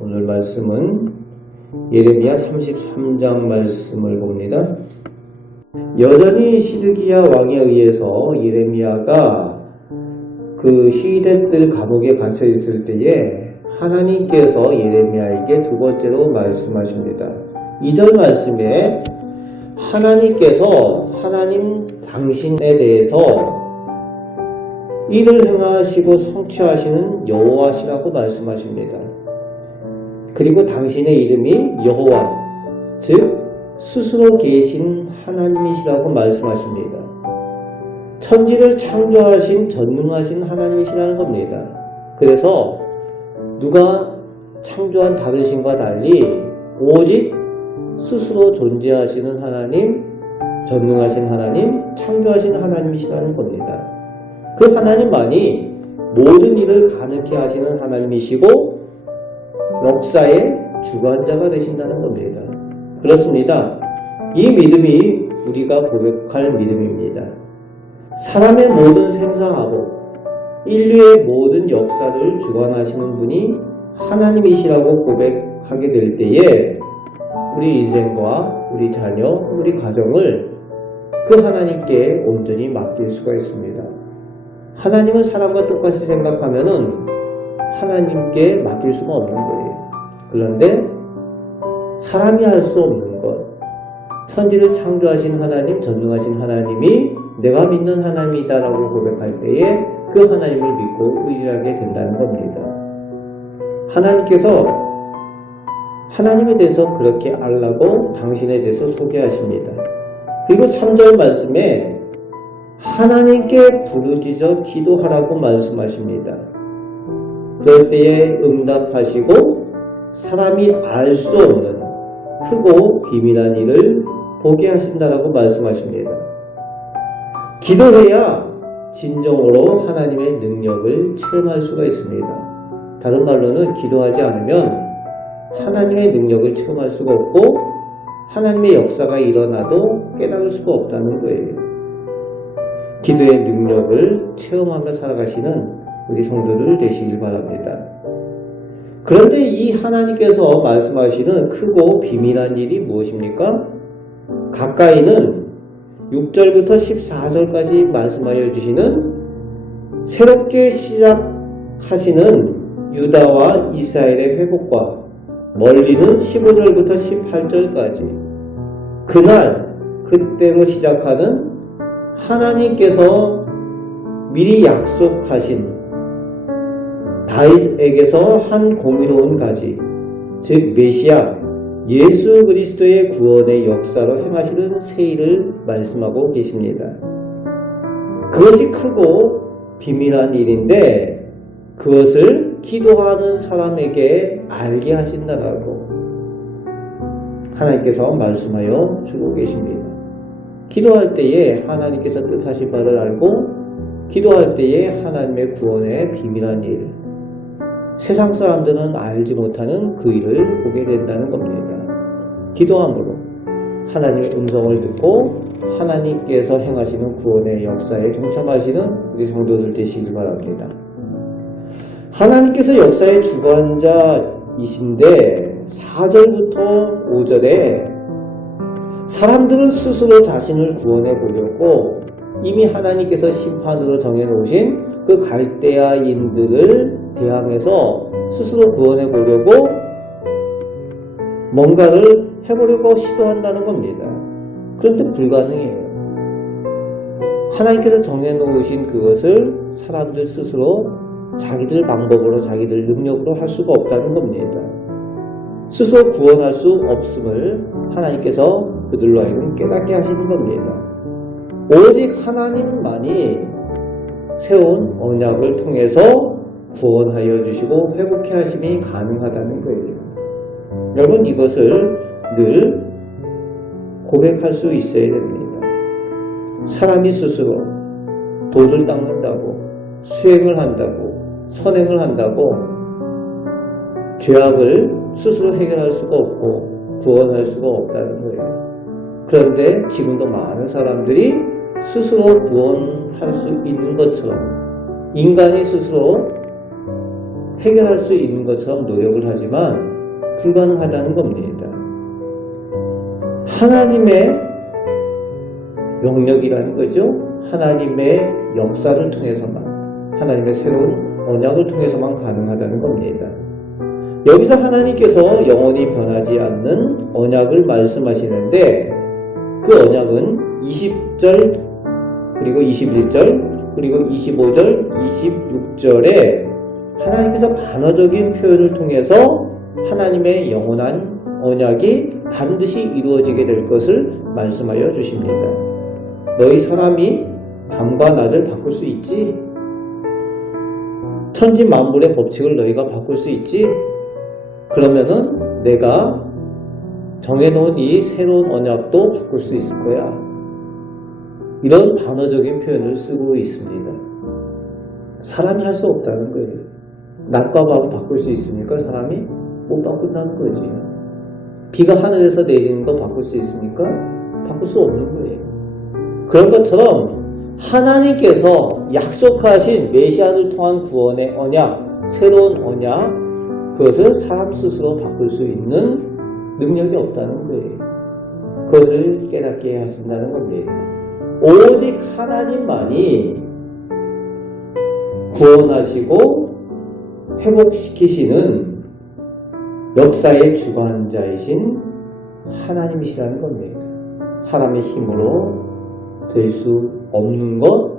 오늘 말씀은 예레미야 33장 말씀을 봅니다. 여전히 시드기야 왕에 의해서 예레미야가 그 시대들 감옥에 갇혀 있을 때에 하나님께서 예레미야에게 두 번째로 말씀하십니다. 2절 말씀에 하나님께서 하나님 당신에 대해서 이를 행하시고 성취하시는 여호와시라고 말씀하십니다. 그리고 당신의 이름이 여호와, 즉 스스로 계신 하나님이시라고 말씀하십니다. 천지를 창조하신 전능하신 하나님이시라는 겁니다. 그래서 누가 창조한 다른 신과 달리 오직 스스로 존재하시는 하나님, 전능하신 하나님, 창조하신 하나님이시라는 겁니다. 그 하나님만이 모든 일을 가능케 하시는 하나님이시고 역사의 주관자가 되신다는 겁니다. 그렇습니다. 이 믿음이 우리가 고백할 믿음입니다. 사람의 모든 생사하고 인류의 모든 역사를 주관하시는 분이 하나님이시라고 고백하게 될 때에 우리 인생과 우리 자녀, 우리 가정을 그 하나님께 온전히 맡길 수가 있습니다. 하나님은 사람과 똑같이 생각하면은 하나님께 맡길 수가 없는 거예요. 그런데 사람이 할 수 없는 것, 천지를 창조하신 하나님, 전능하신 하나님이 내가 믿는 하나님이다라고 고백할 때에 그 하나님을 믿고 의지하게 된다는 겁니다. 하나님께서 하나님에 대해서 그렇게 알라고 당신에 대해서 소개하십니다. 그리고 3절 말씀에 하나님께 부르짖어 기도하라고 말씀하십니다. 그럴 때에 응답하시고 사람이 알 수 없는 크고 비밀한 일을 보게 하신다라고 말씀하십니다. 기도해야 진정으로 하나님의 능력을 체험할 수가 있습니다. 다른 말로는 기도하지 않으면 하나님의 능력을 체험할 수가 없고 하나님의 역사가 일어나도 깨달을 수가 없다는 거예요. 기도의 능력을 체험하며 살아가시는 우리 성도들 되시길 바랍니다. 그런데 이 하나님께서 말씀하시는 크고 비밀한 일이 무엇입니까? 가까이는 6절부터 14절까지 말씀하여 주시는 새롭게 시작하시는 유다와 이스라엘의 회복과 멀리는 15절부터 18절까지 그날 그때로 시작하는 하나님께서 미리 약속하신 다윗에게서 한 공의로운 가지, 즉 메시아 예수 그리스도의 구원의 역사로 행하시는 새 일을 말씀하고 계십니다. 그것이 크고 비밀한 일인데 그것을 기도하는 사람에게 알게 하신다라고 하나님께서 말씀하여 주고 계십니다. 기도할 때에 하나님께서 뜻하신 바를 알고 기도할 때에 하나님의 구원의 비밀한 일, 세상 사람들은 알지 못하는 그 일을 보게 된다는 겁니다. 기도함으로 하나님의 음성을 듣고 하나님께서 행하시는 구원의 역사에 동참하시는 우리 성도들 되시길 바랍니다. 하나님께서 역사의 주관자이신데 4절부터 5절에 사람들은 스스로 자신을 구원해 보려고 이미 하나님께서 심판으로 정해놓으신 그 갈대아인들을 대항해서 스스로 구원해 보려고 뭔가를 해보려고 시도한다는 겁니다. 그런데 불가능해요. 하나님께서 정해놓으신 그것을 사람들 스스로 자기들 방법으로 자기들 능력으로 할 수가 없다는 겁니다. 스스로 구원할 수 없음을 하나님께서 그들로 하여금 깨닫게 하시는 겁니다. 오직 하나님만이 세운 언약을 통해서 구원하여 주시고 회복해 하심이 가능하다는 거예요. 여러분 이것을 늘 고백할 수 있어야 됩니다. 사람이 스스로 돌을 닦는다고 수행을 한다고 선행을 한다고 죄악을 스스로 해결할 수가 없고 구원할 수가 없다는 거예요. 그런데 지금도 많은 사람들이 스스로 구원할 수 있는 것처럼 인간이 스스로 해결할 수 있는 것처럼 노력을 하지만 불가능하다는 겁니다. 하나님의 영역이라는 거죠. 하나님의 역사를 통해서만, 하나님의 새로운 언약을 통해서만 가능하다는 겁니다. 여기서 하나님께서 영원히 변하지 않는 언약을 말씀하시는데 그 언약은 20절 그리고 21절 그리고 25절 26절에 하나님께서 반어적인 표현을 통해서 하나님의 영원한 언약이 반드시 이루어지게 될 것을 말씀하여 주십니다. 너희 사람이 밤과 낮을 바꿀 수 있지? 천지 만물의 법칙을 너희가 바꿀 수 있지? 그러면은 내가 정해놓은 이 새로운 언약도 바꿀 수 있을 거야. 이런 반어적인 표현을 쓰고 있습니다. 사람이 할 수 없다는 거예요. 낮과 밤을 바꿀 수 있습니까? 사람이? 못 바꾼다는 거지. 비가 하늘에서 내리는 거 바꿀 수 있습니까? 바꿀 수 없는 거예요. 그런 것처럼 하나님께서 약속하신 메시아를 통한 구원의 언약, 새로운 언약, 그것을 사람 스스로 바꿀 수 있는 능력이 없다는 거예요. 그것을 깨닫게 하신다는 겁니다. 오직 하나님만이 구원하시고 회복시키시는 역사의 주관자이신 하나님이시라는 겁니다. 사람의 힘으로 될 수 없는 것,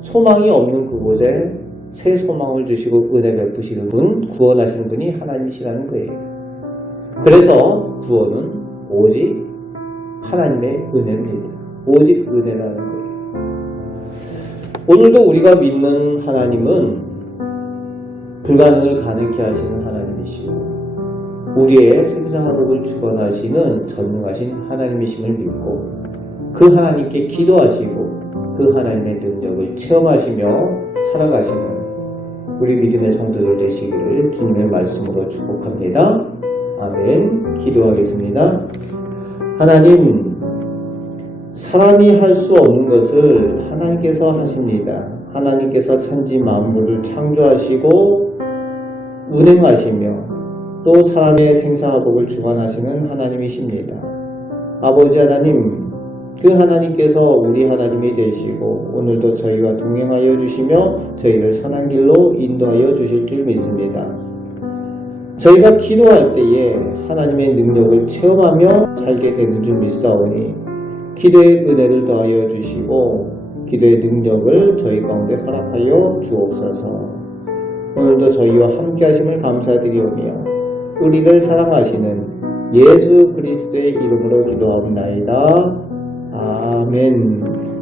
소망이 없는 그곳에 새 소망을 주시고 은혜 베푸시는 분, 구원하시는 분이 하나님이시라는 거예요. 그래서 구원은 오직 하나님의 은혜입니다. 오직 은혜라는 거예요. 오늘도 우리가 믿는 하나님은 불가능을 가능케 하시는 하나님이시고 우리의 생사화복을 주관하시는 전능하신 하나님이심을 믿고 그 하나님께 기도하시고 그 하나님의 능력을 체험하시며 살아가시는 우리 믿음의 성도들 되시기를 주님의 말씀으로 축복합니다. 아멘. 기도하겠습니다. 하나님, 사람이 할 수 없는 것을 하나님께서 하십니다. 하나님께서 천지 만물을 창조하시고 운행하시며 또 사람의 생사화복을 주관하시는 하나님이십니다. 아버지 하나님, 그 하나님께서 우리 하나님이 되시고 오늘도 저희와 동행하여 주시며 저희를 선한 길로 인도하여 주실 줄 믿습니다. 저희가 기도할 때에 하나님의 능력을 체험하며 살게 되는 줄 믿사오니 기도의 은혜를 더하여 주시고 기도의 능력을 저희 가운데 허락하여 주옵소서. 오늘도 저희와 함께 하심을 감사드리오며 우리를 사랑하시는 예수 그리스도의 이름으로 기도하옵나이다. 아멘.